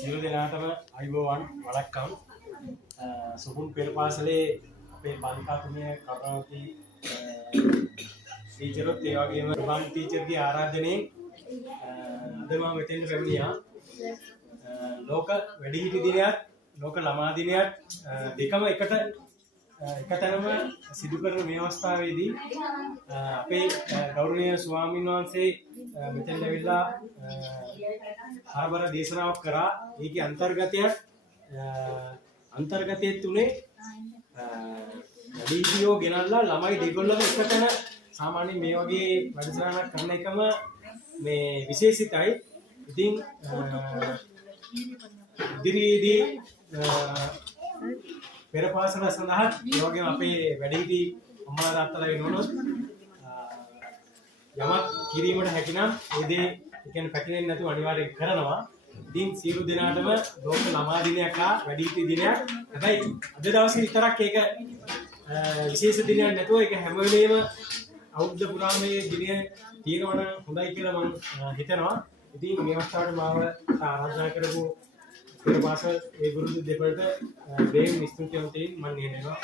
සියලු දෙනාටම අයිබෝවන් වඩක්කම් සුපුන් පෙර පාසලේ අපේ පාලිකාතුමිය කරුණාවති ටීචර්වත් ඒ වගේම ප්‍රබන් ටීචර්ගේ ආරාධනෙන් අද මම මෙතෙන් පැමිණියා. ලෝක වැඩිහිටි දිනයත් ලෝක ළමා දිනයත් දෙකම එකතැනම සිදු කරන මේ අවස්ථාවේදී අපේ ගෞරවනීය ස්වාමීන් වහන්සේ මෙතෙන් ඇවිල්ලා හරබර දේශනාවක් කරා. ඒකේ අන්තර්ගතයේ තුනේ වැඩිහිටියෝ ගෙනල්ලා ළමයි දෙගොල්ලම එකතැන සාමාන්‍යයෙන් මේ වගේ වැඩසටහනක් කරන එකම මේ විශේෂිතයි. ඉතින් ඉදිරියේදී පෙර පාසල සඳහා ඒ වගේම අපේ වැඩිහිටි අම්මලා තාත්තලා වෙනවනොත් යමක් කිරීමට හැකිනම් ඒ දේ කියන්නේ පැකිලෙන්නේ නැතුව අනිවාර්යෙන් කරනවා. ඉතින් සියලු දෙනාටම ලෝක ළමා දිනයක් හා වැඩිහිටි දිනයක්. හැබැයි අද දවසේ විතරක් ඒක විශේෂ දිනයක් නැතුව ඒක හැම වෙලේම අවුරුද්ද පුරාම මේ දිනය තියෙනවා නම් හොඳයි කියලා මම හිතනවා. ඉතින් මේ අවස්ථාවට මාව ආරාධනා කරපු පෙර පාසල් ඒ ගුරු දෙපළට බේම් ස්තුතිවන්තයින් මම නියැලෙනවා.